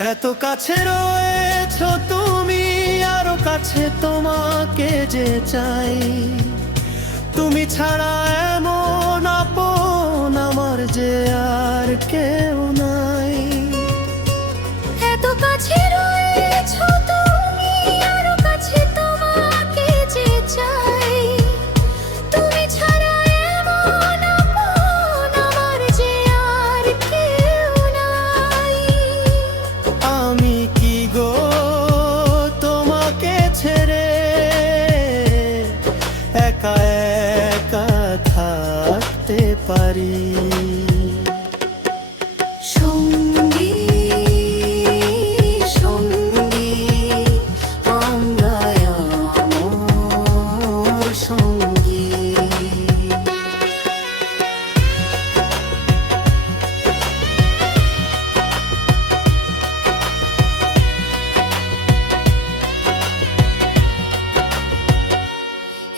এত কাছে রয়েছ তুমি, আরো কাছে তোমাকে যে চাই। তুমি ছাড়া এমন আপন আমার যে আর কেউ নাই। এত কাছে রয়েছো তুমি, আরো কাছে তোমাকে যে চাই। তুমি ছাড়া এমন আপন আমার যে আর কেউ নাই। আমি কি গো তোমাকে ছেড়ে একা একা থাকতে পারি? সঙ্গী সঙ্গী আমরা অমর সঙ্গী।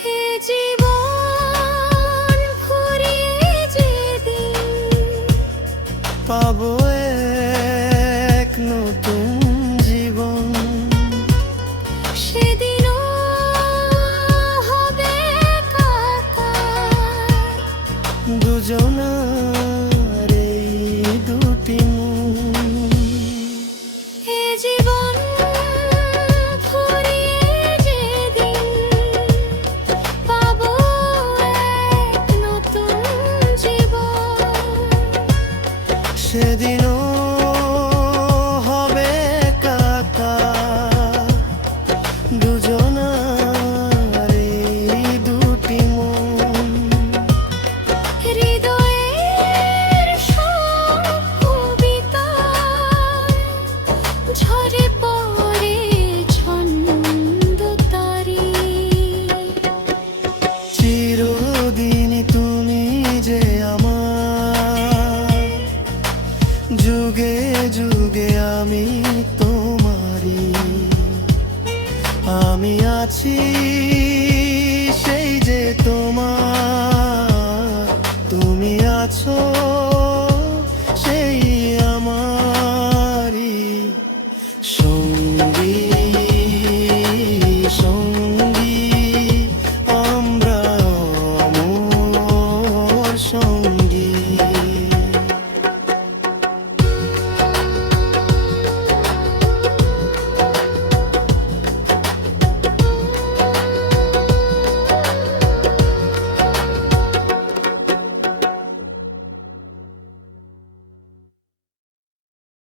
হে জীবন ফুরিয়ে যেদিন পাবো এক নতুন জীবন, সেদিনও হবে একাকার। দুজনার এই দুটি মন। হে জীবন ফুরিয়ে যেদিন পাবো এক নতুন জীবন, সেদিনও হবে একাকার। দুজনার এই দুটি মন। হৃদয়ের সব কবিতা ঝরে পড়ে ছন্দ তারি। চিরদিন তুমি যে আমার, যুগে যুগে আমি তোমারি। আমি আছি